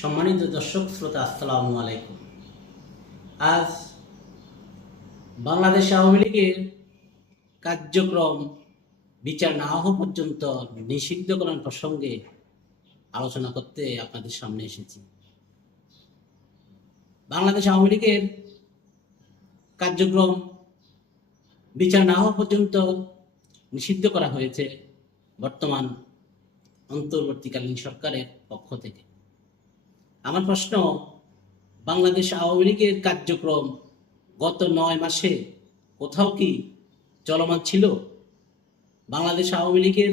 সম্মানিত দর্শক, শ্রোতা, আসসালামু আলাইকুম। আজ বাংলাদেশ আওয়ামী লীগের কার্যক্রম, বিচার না হওয়া পর্যন্ত নিষিদ্ধকরণ প্রসঙ্গে আলোচনা করতে আপনাদের সামনে এসেছি। বাংলাদেশ আওয়ামী লীগের কার্যক্রম, বিচার না হওয়া পর্যন্ত নিষিদ্ধ করা হয়েছে বর্তমান অন্তর্বর্তীকালীন সরকারের পক্ষ থেকে। আমার প্রশ্ন, বাংলাদেশ আওয়ামী লীগের কার্যক্রম গত নয় মাসে কোথাও কি চলমান ছিল? বাংলাদেশ আওয়ামী লীগের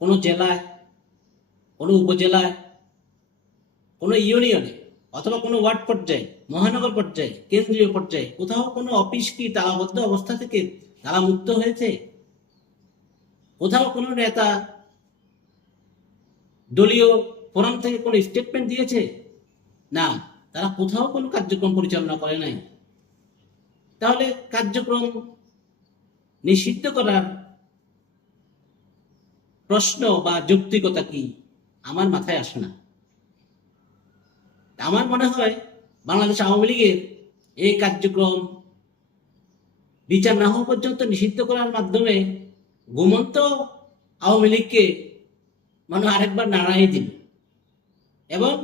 কোনো জেলায়, কোনো উপজেলায়, কোনো ইউনিয়নে অথবা কোনো ওয়ার্ড পর্যায়ে, মহানগর পর্যায়ে, কেন্দ্রীয় পর্যায়ে কোথাও কোনো অফিস কি তালাবদ্ধ অবস্থা থেকে তালামুক্ত হয়েছে? কোথাও কোনো নেতা দলীয় ফোরাম থেকে কোনো স্টেটমেন্ট দিয়েছে? না, তারা কোথাও কোনো কার্যক্রম পরিচালনা করে নাই। তাহলে কার্যক্রম নিষিদ্ধ করার প্রশ্ন বা যৌক্তিকতা কি? আমার মাথায় আসে না। আমার মনে হয় বাংলাদেশ আওয়ামী লীগের এই কার্যক্রম বিচার না হওয়া পর্যন্ত নিষিদ্ধ করার মাধ্যমে ঘুমন্ত আওয়ামী লীগকে মানে আরেকবার নাড়াই দিল এবং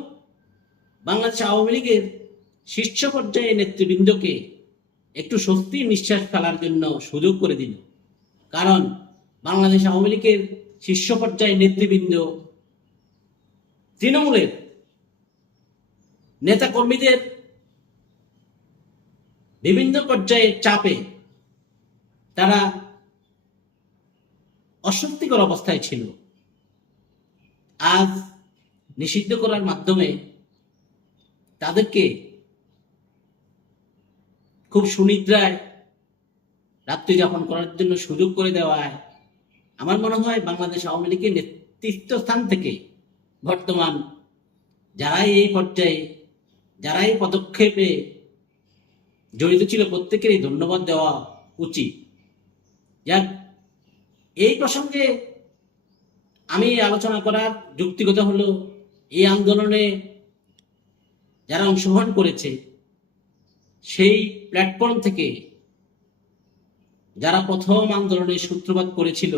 বাংলাদেশ আওয়ামী লীগের শীর্ষ পর্যায়ে নেতৃবৃন্দকে একটু স্বস্তির নিঃশ্বাস ফেলার জন্য সুযোগ করে দিল। কারণ বাংলাদেশ আওয়ামী লীগের শীর্ষ পর্যায়ে নেতৃবৃন্দ তৃণমূলের নেতা কর্মীদের বিভিন্ন পর্যায়ে চাপে তারা অস্বস্তিকর অবস্থায় ছিল। আজ নিষিদ্ধ করার মাধ্যমে তাদেরকে খুব সুনিদ্রায় রাত্রি যাপন করার জন্য সুযোগ করে দেওয়ায় আমার মনে হয় বাংলাদেশ আওয়ামী লীগের নেতৃত্ব স্থান থেকে বর্তমান যারাই এই পর্যায়ে যারা এই পদক্ষেপে জড়িত ছিল প্রত্যেকেরই ধন্যবাদ দেওয়া উচিত। যাক, এই প্রসঙ্গে আমি আলোচনা করার যুক্তিগত হলো এই আন্দোলনে যারা অংশগ্রহণ করেছে, সেই প্ল্যাটফর্ম থেকে যারা প্রথম আন্দোলনের সূত্রপাত করেছিল,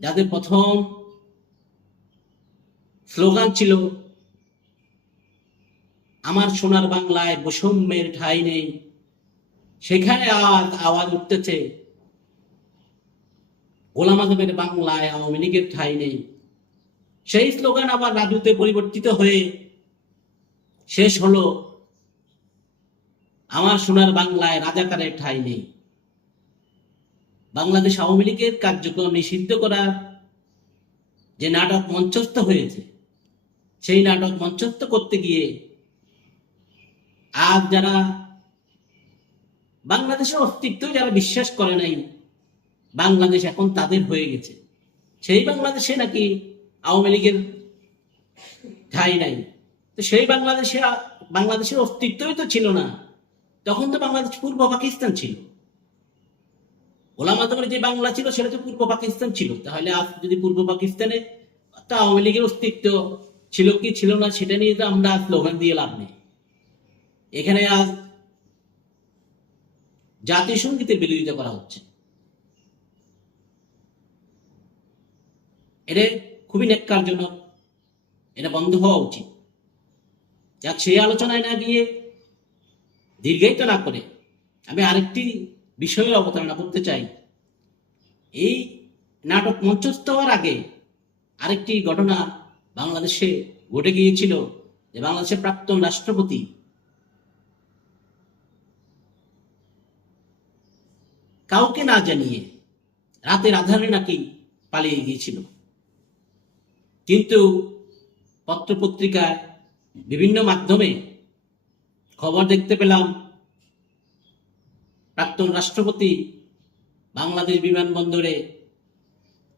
যাদের প্রথম স্লোগান ছিল, আমার সোনার বাংলায় বৈষম্যের ঠাঁই নেই। সেখানে আওয়াজ আওয়াজ উঠতেছে, গোলাম আজমের বাংলায় আওয়ামী লীগের ঠাঁই নেই। সেই স্লোগান আবার রাজুতে পরিবর্তিত হয়ে শেষ হলো, আমার সোনার বাংলায় রাজাকারের ঠাঁই নেই। বাংলাদেশ আওয়ামী লীগের কার্যক্রম নিষিদ্ধ করার যে নাটক মঞ্চস্থ হয়েছে, সেই নাটক মঞ্চস্থ করতে গিয়ে আজ যারা বাংলাদেশের অস্তিত্ব যারা বিশ্বাস করে নাই, বাংলাদেশ এখন তাদের হয়ে গেছে। সেই বাংলাদেশে নাকি আওয়ামী লীগের ঠাঁই নাই। তো সেই বাংলাদেশে বাংলাদেশের অস্তিত্বই তো ছিল না। তখন তো বাংলাদেশ পূর্ব পাকিস্তান ছিল। গোলাম আজমের যে বাংলা ছিল, সেটা তো পূর্ব পাকিস্তান ছিল। তাহলে আজ যদি পূর্ব পাকিস্তানে তো আওয়ামী লীগের অস্তিত্ব ছিল কি ছিল না, সেটা নিয়ে তো আমরা আজ স্লোগান দিয়ে লাভ নেই। এখানে আজ জাতীয় সঙ্গীতের বিরোধিতা করা হচ্ছে। এটা খুবই নেককারজনক। এটা বন্ধ হওয়া উচিত। যাক, সেই আলোচনায় না গিয়ে দীর্ঘায়িত না করে আমি আরেকটি বিষয়ে অবতারণা করতে চাই। এই নাটক মঞ্চস্থ হওয়ার আগে আরেকটি ঘটনা বাংলাদেশে ঘটে গিয়েছিল যে বাংলাদেশের প্রাক্তন রাষ্ট্রপতি কাউকে না জানিয়ে রাতের আধারে নাকি পালিয়ে গিয়েছিল। কিন্তু পত্রপত্রিকায় বিভিন্ন মাধ্যমে খবর দেখতে পেলাম, প্রাক্তন রাষ্ট্রপতি বাংলাদেশ বিমানবন্দরে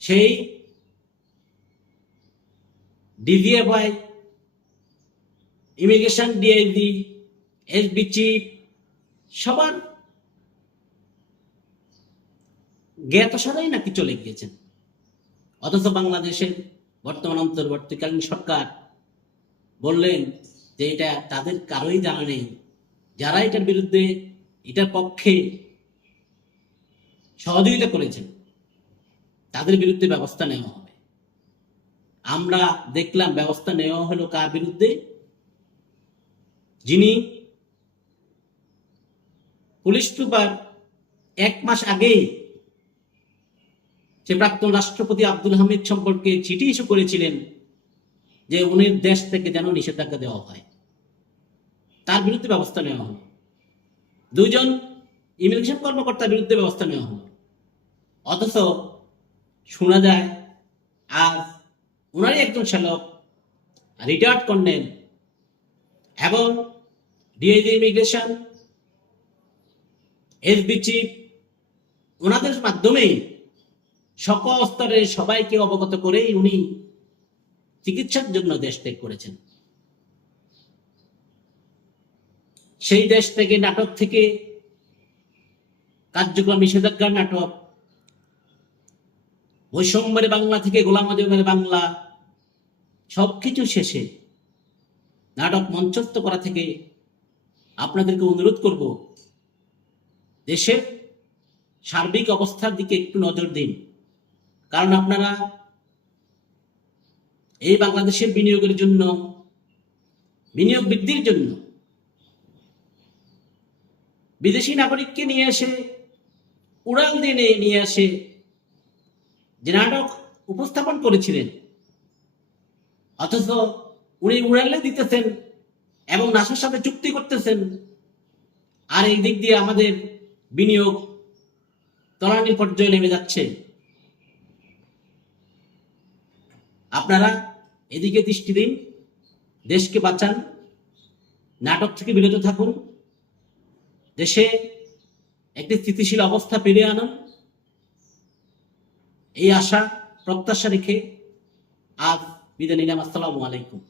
সেই DVFI, immigration DID SB chief, সবার জ্ঞাত সারাই নাকি চলে গিয়েছেন। অথচ বাংলাদেশের বর্তমান অন্তর্বর্তীকালীন সরকার বললেন যে এটা তাদের কারোই জানা নেই। যারা এটার বিরুদ্ধে এটার পক্ষে সহযোগিতা করেছেন, তাদের বিরুদ্ধে ব্যবস্থা নেওয়া হবে। আমরা দেখলাম ব্যবস্থা নেওয়া হলো কার বিরুদ্ধে? যিনি পুলিশ সুপার এক মাস আগেই সে প্রাক্তন রাষ্ট্রপতি আব্দুল হামিদ সম্পর্কে চিঠি ইস্যু করেছিলেন যে উনি দেশ থেকে যেন নিষেধাজ্ঞা দেওয়া হয়। তার বিরুদ্ধে ব্যবস্থা নেওয়া হলো। দুইজন ইমিগ্রেশন কর্মকর্তার বিরুদ্ধে ব্যবস্থা নেওয়া হলো। অথচ শোনা যায়, আজ ওনারই একজন শ্যালক, রিটায়ার্ড কর্নেল এবং ডিআইজি ইমিগ্রেশন এসবি চিফ ওনাদের মাধ্যমেই সকল স্তরের সবাইকে অবগত করেই উনি চিকিৎসার জন্য দেশ ত্যাগ করেছেন। সেই দেশ থেকে নাটক থেকে কার্যক্রম নিষেধাজ্ঞার নাটক, বৈষম্যের বাংলা থেকে গোলাম আজমের বাংলা, সবকিছু শেষে নাটক মঞ্চস্থ করা থেকে আপনাদেরকে অনুরোধ করব, দেশের সার্বিক অবস্থার দিকে একটু নজর দিন। কারণ আপনারা এই বাংলাদেশের বিনিয়োগের জন্য, বিনিয়োগ বৃদ্ধির জন্য বিদেশি নাগরিককে নিয়ে এসে, উড়াল দিনে নিয়ে আসে যে নাটক উপস্থাপন করেছিলেন, অথচ উনি উড়ালে দিতেছেন এবং নাসার সাথে চুক্তি করতেছেন, আর এই দিক দিয়ে আমাদের বিনিয়োগ তলানির পর্যায়ে নেমে যাচ্ছে। আপনারা এদিকে দৃষ্টি দিন, দেশকে বাঁচান, নাটক থেকে বিরত থাকুন, দেশে একটি স্থিতিশীল অবস্থা ফিরিয়ে আনুন। এই আশা, প্রত্যাশা রেখে আজ বিদায় নিলাম। আসসালামু আলাইকুম।